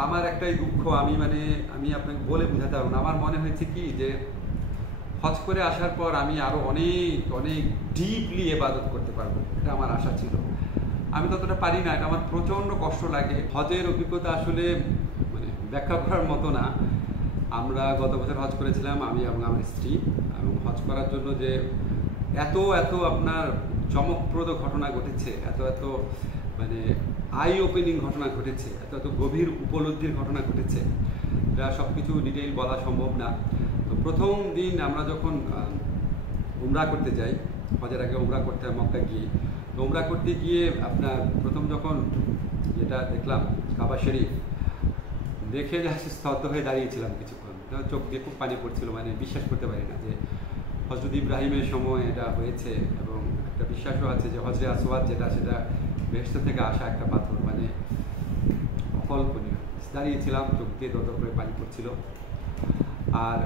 আমার একটাই দুঃখ, আমি আপনাকে বলে বোঝাতে পারবো না। আমার মনে হয়েছে কি যে হজ করে আসার পর আমি আরো অনেক অনেক ডিপলি ইবাদত করতে পারবো, এটা আমার আশা ছিল। আমি ততটা পারি না, এটা আমার প্রচন্ড কষ্ট লাগে। হজের অভিজ্ঞতা আসলে ব্যাখ্যা করার মতো না। আমরা গত বছর হজ করেছিলাম, আমি এবং আমার স্ত্রী, এবং হজ করার জন্য যে এত এত আপনার চমকপ্রদ ঘটনা ঘটেছে, এত এত আই ওপেনিং ঘটনা ঘটেছে, এত এত গভীর উপলব্ধির ঘটনা ঘটেছে, যা সব কিছু ডিটেইল বলা সম্ভব না। তো প্রথম দিন আমরা যখন উমরা করতে যাই, হজের আগে উমরা করতে হয় মক্কা গিয়ে, তো উমরা করতে গিয়ে আপনার প্রথম যখন যেটা দেখলাম কাবা শরীফ, দেখে যাচ্ছে স্তব্ধ হয়ে দাঁড়িয়েছিলাম কিছুক্ষণ, চোখ দিয়ে খুব পানি পড়ছিল, বিশ্বাস করতে পারি না যে হজরত ইব্রাহিমের সময় এটা হয়েছে। এবং একটা বিশ্বাসও আছে যে হজরে আসওয়াদ যেটা, সেটা বেহেশত থেকে আসা একটা পাথর, অকল্পনীয়। দাঁড়িয়েছিলাম, চোখ দিয়ে দর করে পানি পড়ছিল। আর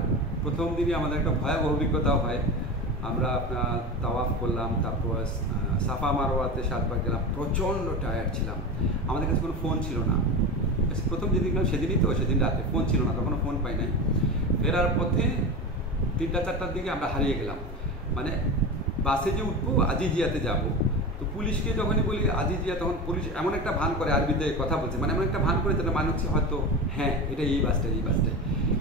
প্রথম দিনই আমাদের একটা ভয়াবহ অভিজ্ঞতাও হয়। আমরা আপনার তাওয়াফ করলাম, তারপর সাফা মারওয়াতে 7 বার গেলাম, প্রচণ্ড টায়ার্ড ছিলাম। আমাদের কাছে কোনো ফোন ছিল না, প্রথম যেদিন গেলাম সেদিনই, তো সেদিন রাতে ফোন ছিল না, তখনও ফোন পাই নাই। ফেরার পথে 3টা-4টার দিকে আমরা হারিয়ে গেলাম। বাসে যে উঠবো আজিজিয়াতে যাব, তো পুলিশকে যখনই বলি আজিজিয়া, তখন পুলিশ এমন একটা ভান করে, আরবিতে কথা বলছে, এমন একটা ভান করে যেটা হচ্ছে হয়তো হ্যাঁ এটা এই বাসটাই।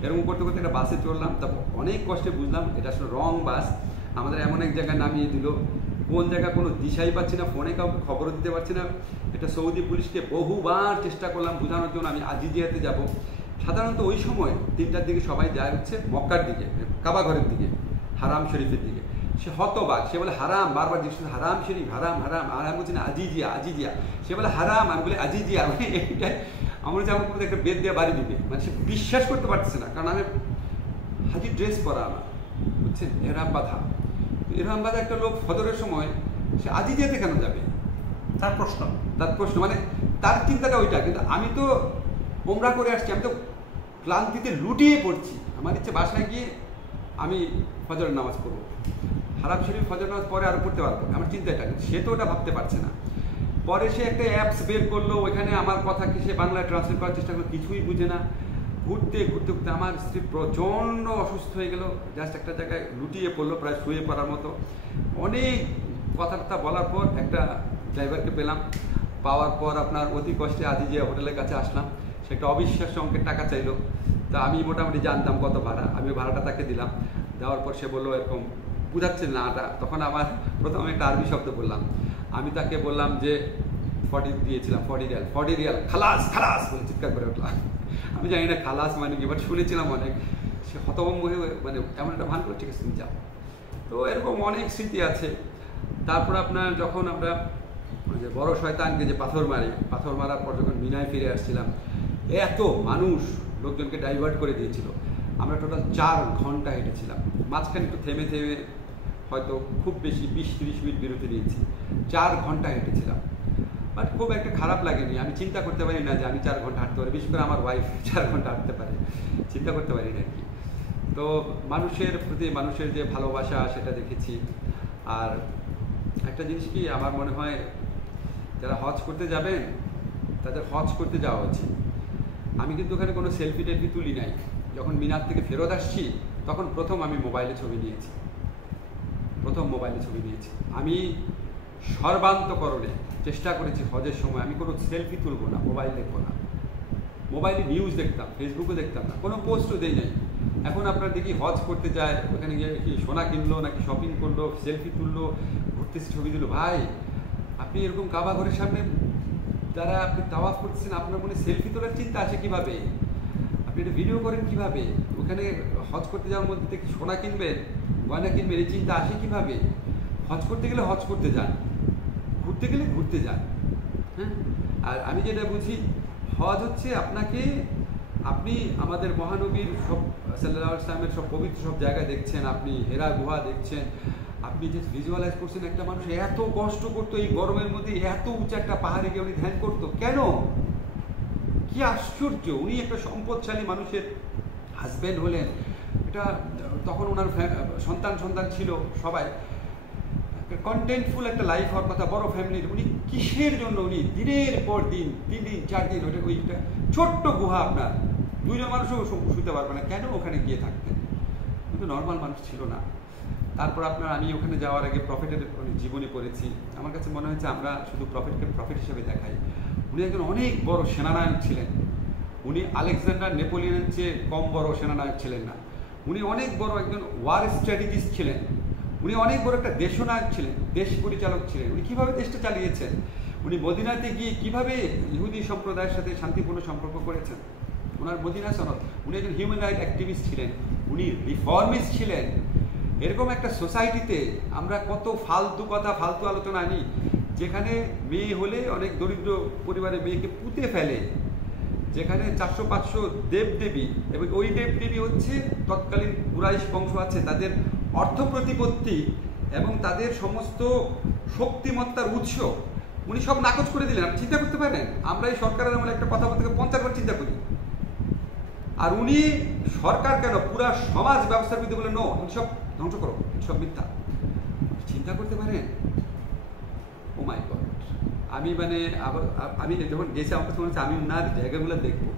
এরকম করতে করতে একটা বাসে চড়লাম, তারপর অনেক কষ্টে বুঝলাম এটা আসলে রং বাস। আমাদের এমন এক জায়গায় নামিয়ে দিল, কোন জায়গা কোনো দিশাই পাচ্ছি না, ফোনে কাউকে খবরও দিতে পারছি না। এটা সৌদি পুলিশকে বহুবার চেষ্টা করলাম বোঝানোর জন্য আমি আজিজিয়াতে যাব। সাধারণত ওই সময় 3টার দিকে সবাই যায় হচ্ছে মক্কার দিকে, কাবা ঘরের দিকে, হারাম শরীফের দিকে। সে হতবাক, সে বলে হারাম, বারবার জিজ্ঞেস করে হারাম শরীফ, হারাম হারাম। আর আমি বলছি না আজিজিয়া। সে বলে হারাম, আমি বলি আজিজিয়া। এইটাই আমার যে আমার একটা বেদ দিয়ে বাড়ি দিবে, সে বিশ্বাস করতে পারতেছে না, কারণ আমি হাজি ড্রেস পরা আমার, বুঝছেন, এহরাম বাঁধা। এরকম বাঁধা একটা লোক ফজরের সময় সে আজিজিয়াতে কেন যাবে? তার প্রশ্ন তার চিন্তাটা ওইটা। কিন্তু আমি তো ওমরা করে আসছি, আমি তো ক্লান্তিতে লুটিয়ে পড়ছি। আমার ইচ্ছে বাসায় গিয়ে আমি ফজরের নামাজ পড়বো, হারাম শরীফ ফজর নামাজ পরে আরও পড়তে পারবো, আমার চিন্তা এটা। কিন্তু সে তো ওটা ভাবতে পারছে না। পরে সে একটা অ্যাপস বের করলো, ওইখানে আমার কথাকে সে বাংলায় ট্রান্সলেট করার চেষ্টা করলো, কিছুই বুঝে না। ঘুরতে আমার স্ত্রী প্রচণ্ড অসুস্থ হয়ে গেল, জাস্ট একটা জায়গায় লুটিয়ে পড়লো, প্রায় শুয়ে পড়ার মতো। অনেক কথাবার্তা বলার পর একটা ড্রাইভারকে পেলাম, পাওয়ার পর আপনার অতি কষ্টে আজিজিয়া হোটেলের কাছে আসলাম। সে একটা অবিশ্বাস্য অঙ্কের টাকা চাইলো। তা আমি মোটামুটি জানতাম কত ভাড়া, আমি ভাড়াটা তাকে দিলাম। দেওয়ার পর সে বললো এরকম বুঝাচ্ছে নাটা, তখন আমার প্রথমে একটা আরবি শব্দ বললাম। আমি তাকে বললাম যে 40 দিয়েছিলাম, 40 রিয়াল, খালাস বলে চিৎকার করে উঠলাম। আমি জানি না খালাস মানে কি, বাট শুনেছিলাম অনেক। সে হতভম্ব হয়ে এমন একটা ভান করে, ঠিক আছে তুমি যাও। তো এরকম অনেক স্মৃতি আছে। তারপর আপনার যখন আমরা বড় শয়তানকে যে পাথর মারার পর যখন মিনায় ফিরে আসছিলাম, এত মানুষ লোকজনকে ডাইভার্ট করে দিয়েছিল। আমরা টোটাল 4 ঘন্টা হেঁটেছিলাম, মাঝখানে একটু থেমে হয়তো খুব বেশি 20-30 মিনিট বিরতি নিয়েছি। 4 ঘন্টা হেঁটেছিলাম, বাট খুব একটা খারাপ লাগেনি। আমি চিন্তা করতে পারি না যে আমি 4 ঘন্টা হাঁটতে পারি, বিশেষ করে আমার ওয়াইফ 4 ঘন্টা হাঁটতে পারে, চিন্তা করতে পারি না আর কি। তো মানুষের প্রতি মানুষের যে ভালোবাসা, সেটা দেখেছি। আর একটা জিনিস কি, আমার মনে হয় যারা হজ করতে যাবেন তাদের হজ করতে যাওয়া উচিত। আমি কিন্তু ওখানে কোনো সেলফি টেলফি তুলি নাই। যখন মিনার থেকে ফেরত আসছি, তখন প্রথম আমি মোবাইলে ছবি নিয়েছি। আমি সর্বান্তকরণে চেষ্টা করেছি হজের সময় আমি কোনো সেলফি তুলবো না, মোবাইল দেখবো না। মোবাইলে নিউজ দেখতাম, ফেসবুকে দেখতাম না, কোনো পোস্টও দেই নাই। এখন আপনার দেখি হজ করতে যায়, ওখানে গিয়ে কি সোনা কিনলো নাকি শপিং করলো, সেলফি তুললো, ঘুরতেছি ছবি দিল। ভাই, আপনি এরকম কাবা ঘরের সামনে যারা আপনি তাওয়াফ করতেছেন, আপনার মনে সেলফি তোলার চিন্তা আসে কিভাবে? আপনি এটা ভিডিও করেন কিভাবে? ওখানে হজ করতে যাওয়ার মধ্যে থেকে সোনা কিনবেন, গয়না কিনবেন, এই চিন্তা আসে কিভাবে? হজ করতে গেলে হজ করতে যান, ঘুরতে গেলে ঘুরতে যান। হ্যাঁ, আর আমি যেটা বুঝি, হজ হচ্ছে আপনি আমাদের মহানবীর সব সাল্লাল্লাহু আলাইহি ওয়াসাল্লামের সব পবিত্র সব জায়গায় দেখছেন, আপনি হেরা গুহা দেখছেন, আপনি যে ভিজুয়ালাইজ করছেন একটা মানুষ এত কষ্ট করতো এই গরমের মধ্যে, এত উঁচু একটা পাহাড়ে গিয়ে উনি ধ্যান করতো কেন? কি আশ্চর্য! উনি একটা সম্পদশালী মানুষের হাজব্যান্ড হলেন, এটা তখন ওনার সন্তান ছিল, সবাই কন্টেন্টফুল একটা লাইফ হওয়ার কথা, বড় ফ্যামিলির। উনি কিসের জন্য উনি দিনের পর দিন 3 দিন 4 দিন ওইটা ছোট্ট গুহা আপনার, 2 জন মানুষও শুতে পারবে না, কেন ওখানে গিয়ে থাকতেন? কিন্তু নর্মাল মানুষ ছিল না। তারপর আপনার আমি ওখানে যাওয়ার আগে প্রফেটের জীবনী পড়েছি। আমার কাছে মনে হয়েছে আমরা শুধু প্রফেটকে প্রফেট হিসেবে দেখাই। উনি একজন অনেক বড় সেনানায়ক ছিলেন। উনি আলেকজান্ডার নেপোলিয়নের চেয়ে কম বড় সেনানায়ক ছিলেন না। উনি অনেক বড় একজন ওয়ার স্ট্র্যাটেজিস্ট ছিলেন। উনি অনেক বড় একটা দেশনায়ক ছিলেন, দেশ পরিচালক ছিলেন। উনি কীভাবে দেশটা চালিয়েছেন, উনি মদিনাতে গিয়ে কীভাবে ইহুদি সম্প্রদায়ের সাথে শান্তিপূর্ণ সম্পর্ক করেছেন, ওনার মদিনা সনদ। উনি একজন হিউম্যান রাইট অ্যাক্টিভিস্ট ছিলেন, উনি রিফর্মিস্ট ছিলেন। এরকম একটা সোসাইটিতে আমরা কত ফালতু কথা, ফালতু আলোচনা আনি, যেখানে মেয়ে হলে অনেক দরিদ্র পরিবারে মেয়েকে পুঁতে ফেলে, যেখানে 400-500 দেবদেবী, এবং ওই দেবদেবী হচ্ছে তৎকালীন কুরাইশ বংশ আছে, তাদের অর্থ প্রতিপত্তি এবং তাদের সমস্ত শক্তিমত্তার উৎস উনি সব নাকচ করে দিলেন। আপনি চিন্তা করতে পারেন, আমরা এই সরকারের আমলে একটা কথা বলতে 50 বার চিন্তা করি, আর উনি সরকার কেন পুরা সমাজ ব্যবস্থার বিরুদ্ধে বলে নো, সব ধ্বংস করো, সব মিথ্যা। চিন্তা করতে পারেন? ও মাই গড। আমি মানে আবার আমি যখন গেছি আমার কাছে মনে হচ্ছে আমি ওনার জায়গাগুলো দেখবো।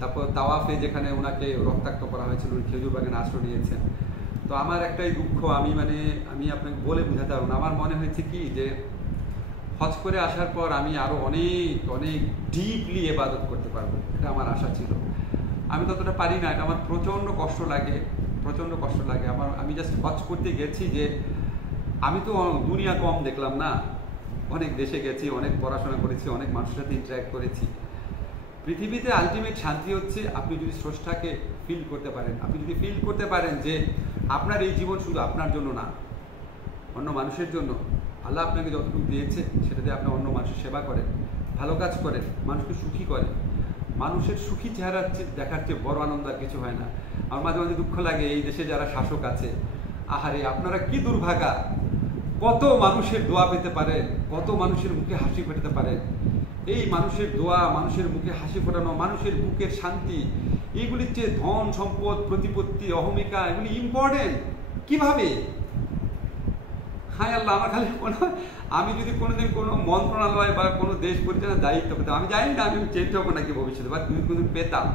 তারপর তাওয়াফে যেখানে ওনাকে রক্তাক্ত করা হয়েছিল, উনি খেজুর বাগানে আশ্রয় নিয়েছেন। তো আমার একটাই দুঃখ, আমি আপনাকে বলে বোঝাতে পারবো না। আমার মনে হয়েছে কি যে হজ করে আসার পর আমি আরো অনেক অনেক ডিপলি ইবাদত করতে পারবো, এটা আমার আশা ছিল। আমি ততটা পারি না, এটা আমার প্রচণ্ড কষ্ট লাগে, প্রচণ্ড কষ্ট লাগে আমার। আমি জাস্ট হজ করতে গেছি যে আমি তো দুনিয়া কম দেখলাম না, অনেক দেশে গেছি, অনেক পড়াশোনা করেছি, অনেক মানুষের সাথে ইন্টারাক্ট করেছি। পৃথিবীতে আলটিমেট শান্তি হচ্ছে আপনি যদি স্রষ্টাকে ফিল করতে পারেন, আপনি যদি ফিল করতে পারেন যে আপনার এই জীবন শুধু আপনার জন্য না, অন্য মানুষের জন্য। আল্লাহ আপনাকে যতটুকু দিয়েছে সেটাতে আপনি অন্য মানুষের সেবা করেন, ভালো কাজ করেন, মানুষকে সুখী করেন। মানুষের সুখী চেহারা দেখার চেয়ে বড় আনন্দ আর কিছু হয় না। আমার মাঝে মাঝে দুঃখ লাগে এই দেশে যারা শাসক আছে, আহারে আপনারা কি দুর্ভাগা, কত মানুষের দোয়া পেতে পারেন, কত মানুষের মুখে হাসি ফোটাতে পারেন। এই মানুষের দোয়া, মানুষের মুখে হাসি ফোটানো, মানুষের বুকের শান্তি, এইগুলির চেয়ে ধন সম্পদ, প্রতিপত্তি, অহমিকা, এগুলি ইম্পর্টেন্ট কিভাবে? হায় আল্লাহ, আমার খালি মনে হয় আমি যদি কোনোদিন কোনো মন্ত্রণালয় বা কোনো দেশ পরিচালনার দায়িত্ব পেতাম, আমি জানি না আমি চেঞ্জ হবো নাকি ভবিষ্যতে, বা তুমি কোনোদিন পেতাম,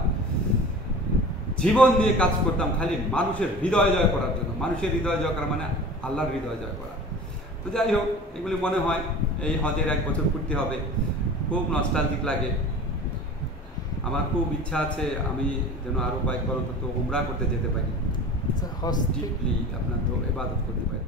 জীবন দিয়ে কাজ করতাম খালি মানুষের হৃদয় জয় করার জন্য। মানুষের হৃদয় জয় করা মানে আল্লাহর হৃদয় জয় করা। তো যাই হোক, এগুলি মনে হয় এই হজের 1 বছর পূর্তি হবে, খুব নস্টালজিক লাগে। আমার খুব ইচ্ছা আছে আমি যেন আরো কয়েকবার অন্তত উমরা করতে যেতে পারি, ডিপলি আপনার ইবাদত করতে পারি।